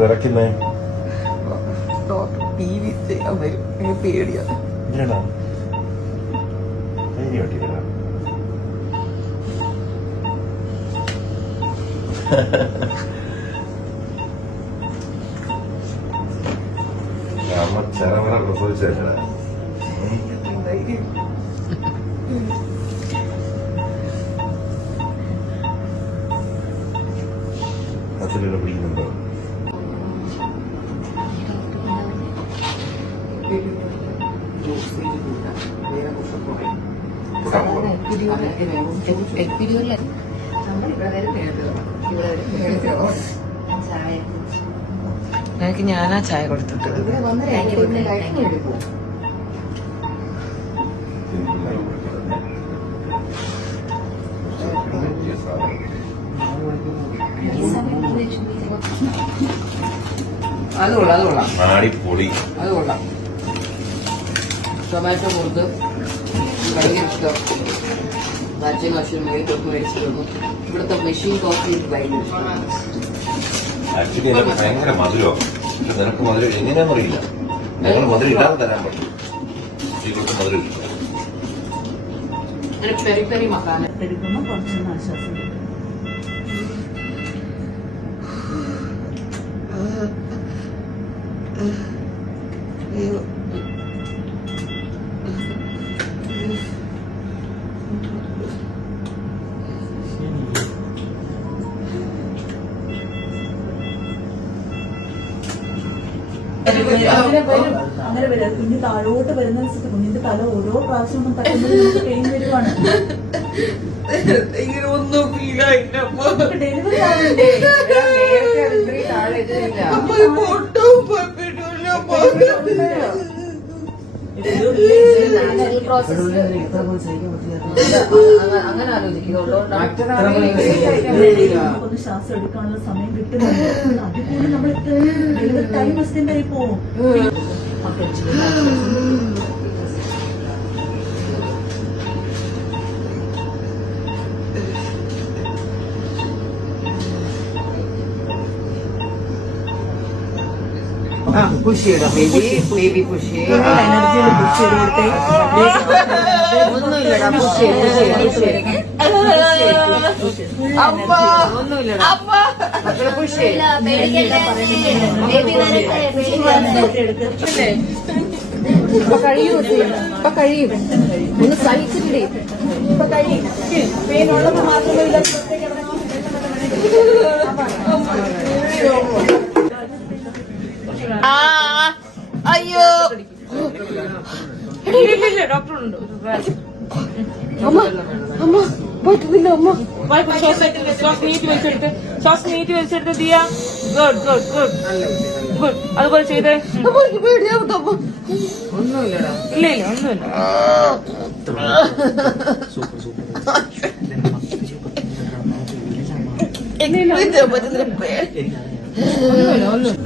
വിറയ്ക്കുന്നേ പേടിയാണ്. അമ്മ ചെറവറ പ്രസവിച്ചല്ലേ അച്ഛനെ പിടിക്കുന്നുണ്ടോ? എനിക്ക് ഞാനാ ചായ കൊടുത്തിട്ട് അത് കൊള്ളാം ആടിപ്പൊളി. അത് കൊള്ളാം. ടൊമാറ്റോ കൊടുത്ത് ഭയങ്കര ഇഷ്ടം. വാച്ചിങ് മെഷീൻ മേടിച്ചു തന്നു. ഇവിടുത്തെ മെഷീൻ കോഫി ഭയങ്കര ഇഷ്ടമാണ്. ആക്ച്വലി എനിക്ക് ഭയങ്കര മധുരമാണ്. പക്ഷെ നിനക്ക് മധുരം എങ്ങനെയാണെന്ന് അറിയില്ല. ഞങ്ങൾ മധുരം ഇല്ലാതെ തരാൻ പറ്റും. സ്ത്രീകൾക്ക് മധുരം ഇല്ല. പെരി പെരി മസാല എടുക്കുമ്പോൾ കുറച്ചൊന്ന് ആശ്വാസം കിട്ടും. അങ്ങനെ വരാം. കുഞ്ഞ് താഴോട്ട് വരുന്ന ദിവസത്തെ കുഞ്ഞിന്റെ തല ഓരോ പ്രാവശ്യം ഒന്നും തട്ടുമ്പോൾ പെയിൻ വരുവാണ്. ഒന്നും ഫീലായില്ല. ഡെലിവറി ആവണ്ടേ? അങ്ങനെ ആലോചിക്കുന്നുള്ളൂ. ഒന്ന് ശ്വാസം എടുക്കാനുള്ള സമയം കിട്ടുന്നുണ്ട്. അതിൽ കൂടി നമ്മൾ ഡെലിവറി ടൈം എക്സ്റ്റെൻഡ് ആയി പോവും. പുഷ് ചെയ്യണം ബേബി പുഷ് ചെയ്യണം. എനർജിയിൽ പുഷ് ചെയ്തിട്ട് ഒന്നുമില്ലടാ പുഷ് ഒന്നുമില്ലടാ മക്കളെ പുഷ് ഇപ്പൊ കഴിയും ഇപ്പൊ കഴിയും. ഒന്ന് സഹിച്ചിട്ടില്ലേ ഇപ്പൊ കഴിയും. പേനുള്ളത് മാത്രമല്ല അയ്യോ ഡോക്ടറുണ്ട്. അമ്മ അമ്മ പറ്റുന്നില്ല അമ്മ. ശ്വാസം നീട്ടി വലിച്ചെടുത്ത് Diya. Good good good good. അതുപോലെ ചെയ്തേ. ഒന്നുമില്ലടാ. ഇല്ല ഇല്ല ഒന്നുമില്ല. ഒന്നുമില്ല ഒന്നും.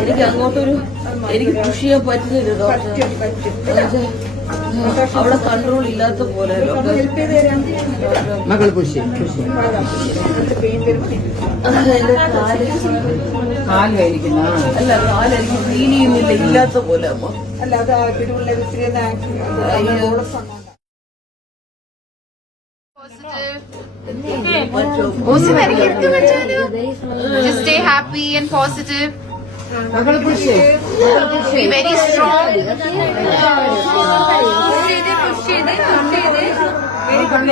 എനിക്ക് അങ്ങോട്ടൊരു എനിക്ക് പുഷ് ചെയ്യാൻ പറ്റുന്നില്ല ഡോക്ടർ. അവിടെ കൺട്രോൾ ഇല്ലാത്ത പോലെ മകൾ പുഷ് കാലായിരിക്കുന്ന അല്ല കാലെനിക്ക് ഫീൽ ചെയ്യുന്നില്ല ഇല്ലാത്ത പോലെ. അപ്പൊ Just stay happy and positive. മകൾ push Be very strong. Very good.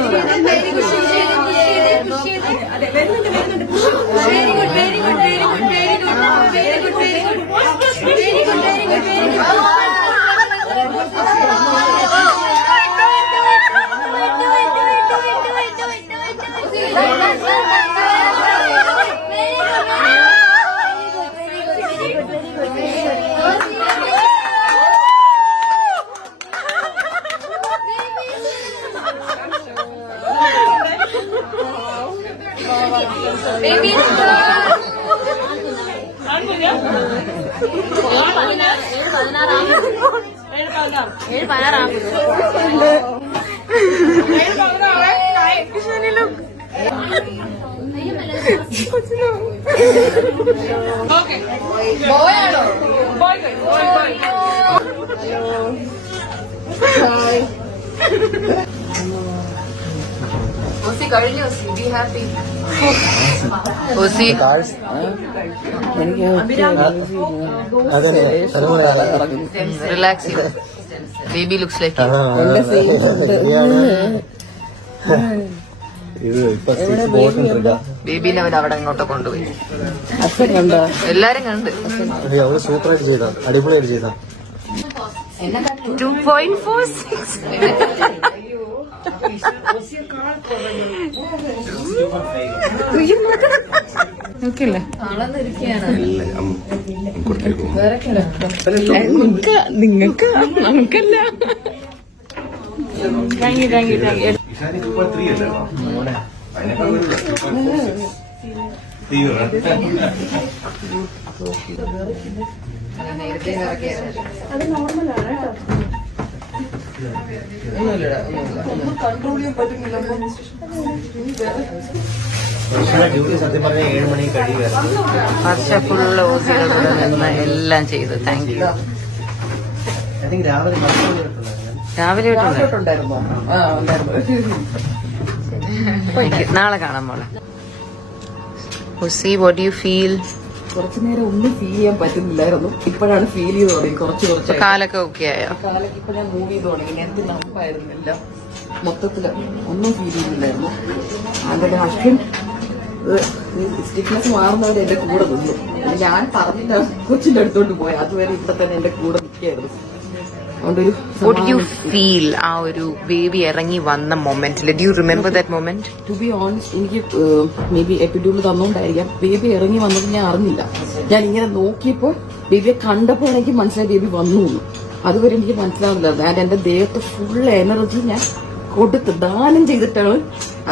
Baby is good. ആൺകുഞ്ഞാ? 7 Okay. Boy ആണോ? Boy. ഓസി കഴിഞ്ഞു. Be happy. Osi. Relax. Baby looks like you. ബേബിനെ അവൻ അവിടെ അങ്ങോട്ട് കൊണ്ടുപോയി. എല്ലാരും കണ്ട്. സൂപ്പറായിട്ട് ചെയ്ത, അടിപൊളിയായിട്ട് ചെയ്ത. 2.46. നോക്കില്ലേ കൊടുത്തേക്കും നിങ്ങൾക്ക് നമുക്കല്ല. Thank you. ഇഷാനി 2.3 അല്ലേ? അതിനേക്കാൾ വരില്ല 2.46. തീവ്ര നേരത്തെ ഇറക്കിയായിരുന്നു. ഡ്യൂട്ടി സത്യം പറഞ്ഞാൽ 7 മണി കഴിയുമായിരുന്നു. വർഷ ഫുള്ള് ഓസിയുടെ കൂടെ നിന്ന് എല്ലാം ചെയ്തു. Thank you. ഐ തിങ്ക് രാവിലെ 10 മണി രാവിലെ ഇട്ടുണ്ട്. ഉണ്ടായിരുന്നോ? ആ, ഉണ്ടായിരുന്നു. നാളെ കാണാൻ മോളെ. Aussie, what do you feel? കുറച്ചു നേരം ഒന്നും ഫീൽ ചെയ്യാൻ പറ്റുന്നില്ലായിരുന്നു. ഇപ്പോഴാണ് ഫീൽ ചെയ്ത് തുടങ്ങി. കുറച്ച് കാലൊക്കെ ഓക്കെ ആയോ? കാലൊക്കെ ഇപ്പൊ ഞാൻ മൂവ് ചെയ്ത് തുടങ്ങി. നേരത്തെ നമ്പായിരുന്നില്ല. മൊത്തത്തില് ഒന്നും ഫീൽ ചെയ്യുന്നില്ലായിരുന്നു. അങ്ങനെ അശ്വിൻ സ്റ്റിഫ്നെസ് മാറുന്നവരെ എന്റെ കൂടെ നിന്നു. ഞാൻ പറഞ്ഞിട്ട് കൊച്ചിന്റെ അടുത്തോട്ട് പോയി. അതുവരെ ഇവിടെ തന്നെ എന്റെ കൂടെ നിൽക്കായിരുന്നു. അതുകൊണ്ടൊരു What do you feel ആ ഒരു ബേബി ഇറങ്ങി വന്ന മൊമെന്റിൽ? Do you remember that moment? To be honest, എനിക്ക് മേ ബി എപ്പിഡ്യൂൾ തന്നോണ്ടായിരിക്കാം ബേബി ഇറങ്ങി വന്നത് ഞാൻ അറിഞ്ഞില്ല. ഞാൻ ഇങ്ങനെ നോക്കിയപ്പോ ബേബിയെ കണ്ടപ്പോൾ എനിക്ക് മനസ്സിലായി ബേബി വന്നു. അതുവരെ എനിക്ക് മനസ്സിലാവില്ലായിരുന്നു. ഞാൻ എന്റെ ദേഹത്ത് ഫുൾ എനർജി ഞാൻ കൊടുത്ത് ദാനം ചെയ്തിട്ടാണ്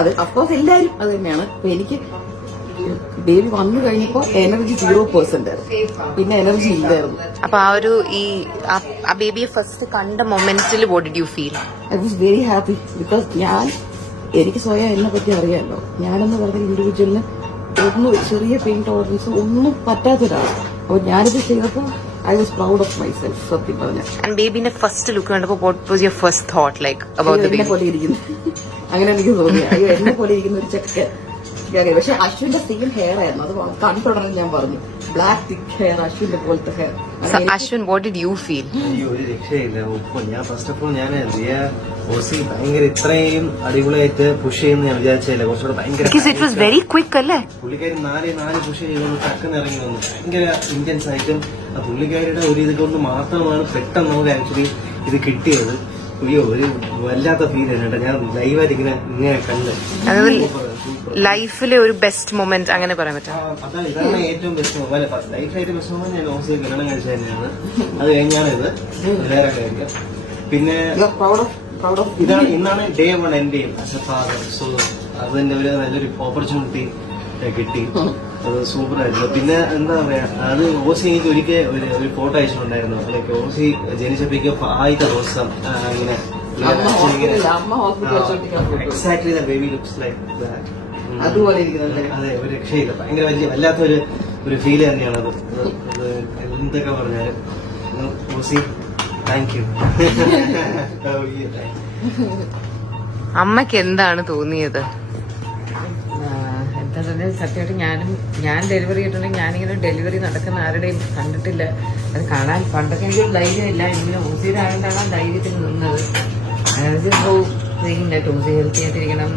അത്. അഫ്കോഴ്സ് എല്ലാവരും അത് തന്നെയാണ്. അപ്പൊ എനിക്ക് ബേബി വന്നു കഴിഞ്ഞപ്പോ എനർജി 0% ആയിരുന്നു. പിന്നെ എനർജി ഇല്ലായിരുന്നു. അപ്പൊ ആ ഒരു ആ ബേബിയെ ഫസ്റ്റ് കണ്ട മൊമെന്റിൽ what did you feel? I was very happy. Because എനിക്ക് സ്വയം എന്നെ പറ്റി അറിയാമല്ലോ. ഞാനെന്ന് പറഞ്ഞ ഇൻഡിവിജ്വലിന് ഒന്നും ചെറിയ പെയിൻ ടോളറൻസ് ഒന്നും പറ്റാത്തൊരാളാണ്. അപ്പൊ ഞാനിത് ചെയ്തപ്പോ I was proud of my self. സത്യം പറഞ്ഞ ബേബിന്റെ ഫസ്റ്റ് ലുക്ക് കണ്ടപ്പോ what was your first thought like about the എന്നെ ബേബി? പോലെ ഇരിക്കുന്നു. അങ്ങനെ എനിക്ക് തോന്നി. അയ്യോ, എന്നെ പോലെ ഇരിക്കുന്ന ഒരു ചെക്കൻ. പക്ഷെ അശ്വിന്റെ സെയിം ഹെയർ ആയിരുന്നു. അത് കണ്ടുടനെ ഞാൻ പറഞ്ഞു, ബ്ലാക്ക് തിക്ക് ഹെയർ, അശ്വിന്റെ പോലത്തെ hair. Ashwin, what did you feel? അയ്യോ, ഒരു രക്ഷയില്ല. ഞാൻ ഫസ്റ്റ് ഓഫ് ഓൾ ഞാൻ ഓസി ഭയങ്കര ഇത്രയും അടിപൊളിയായിട്ട് പുഷ് ചെയ്യുന്ന ഞാൻ വിചാരിച്ചില്ല. കുറച്ചുകൂടെ ഭയങ്കര ഇറ്റ് വാസ് വെരി ക്വിക്ക് അല്ലേ? പുള്ളിക്കാരി 4 പുഷ് ചെയ്തുകൊണ്ട് ടക്കെന്ന് ഇറങ്ങി വന്നു. ഭയങ്കര ഇന്റൻസ് ആയിട്ടും ആ പുള്ളിക്കാരിയുടെ ഒരു ഇത് കൊണ്ട് മാത്രമാണ് പെട്ടെന്ന് നമുക്ക് ആക്ച്വലി ഇത് കിട്ടിയത്. അയ്യോ, ഒരു വല്ലാത്ത ഫീൽ ആണ് കേട്ടോ. ഞാൻ ലൈവായിട്ട് ഇങ്ങനെ കണ്ട്. ലൈഫിലെ ഒരു ബെസ്റ്റ് മൊമെന്റ് അങ്ങനെ പറയാൻ പറ്റും. അതാണ് ഇതാണ് ഏറ്റവും ബെസ്റ്റ് മൊമെന്റ്. ലൈഫിലെ ഏറ്റവും ബെസ്റ്റ് മൊമെന്റ് ഞാൻ ഓസിയെ കല്യാണം കഴിച്ച തന്നെയാണ്. അത് കഴിഞ്ഞാണ് ഇത് വേറെ കാര്യം. പിന്നെ പ്രൗഡ് ഓഫ് ഇന്നാണ് ഡേ 1 എന്റെയും ആസ് എ ഫാദർ. സോ അതിന്റെ ഒരു നല്ലൊരു ഓപ്പർച്യൂണിറ്റി കിട്ടി. അത് സൂപ്പർ ആയിരുന്നു. പിന്നെ എന്താ പറയാ, അത് ഓസി എനിക്ക് ഒരിക്കൽ ഒരു ഫോട്ടോ അയച്ചിട്ടുണ്ടായിരുന്നു. ലൈക്ക് ഓസി ജനിച്ചപ്പോഴേക്കും ആദ്യത്തെ ദിവസം ഇങ്ങനെ exactly the baby looks like that. അതുപോലെ ഇരിക്കുന്നുണ്ട്. അതെ, ഒരു രക്ഷയില്ല. ഭയങ്കര വല്ലാത്തൊരു ഫീല് തന്നെയാണ് അത്. എന്തൊക്കെ പറഞ്ഞാലും ഓസി താങ്ക് യു. അമ്മക്ക് എന്താണ് തോന്നിയത്? എന്താ പറഞ്ഞാൽ സത്യമായിട്ട് ഞാൻ ഡെലിവറി ചെയ്തിട്ടുണ്ടെങ്കിൽ ഞാനിങ്ങനെ ഡെലിവറി നടക്കുന്ന ആരുടെയും കണ്ടിട്ടില്ല. അത് കാണാൻ പണ്ടൊക്കെ എനിക്കൊരു ധൈര്യമില്ല. ഇങ്ങനെ ഓസിയുടെ ആയതുകൊണ്ടാണ് ആ ധൈര്യത്തിൽ നിന്നത്. ഓസി ഹെൽത്തി ആയിട്ടിരിക്കണം,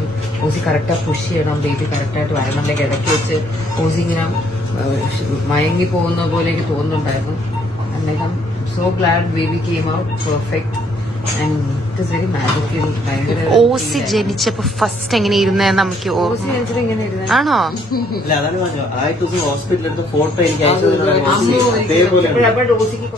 ഓസി കറക്റ്റായി പുഷ് ചെയ്യണം, ബേബി കറക്റ്റായിട്ട് വരണത്തിലേക്ക് ഇടയ്ക്ക് വെച്ച് ഓസി ഇങ്ങനെ മയങ്ങി പോകുന്ന പോലെ എനിക്ക് തോന്നുന്നുണ്ടായിരുന്നു. അദ്ദേഹം so GLAAD baby came out perfect and it is very magical. ഭയങ്കര ഓസി ജനിച്ചപ്പോ ഫസ്റ്റ് എങ്ങനെ ഇരുന്നേ നമുക്ക് ഓസി ജനിച്ചത് എങ്ങനെയായിരുന്നു? ആണോ? അല്ല, അതാണ് പറഞ്ഞത്. ആദ്യത്തെ ദിവസം ഹോസ്പിറ്റലിൽ എടുത്ത ഫോട്ടോ എനിക്ക് അയച്ചു തരുന്നത് അതേപോലെ അപ്പോൾ ഓസിക്ക്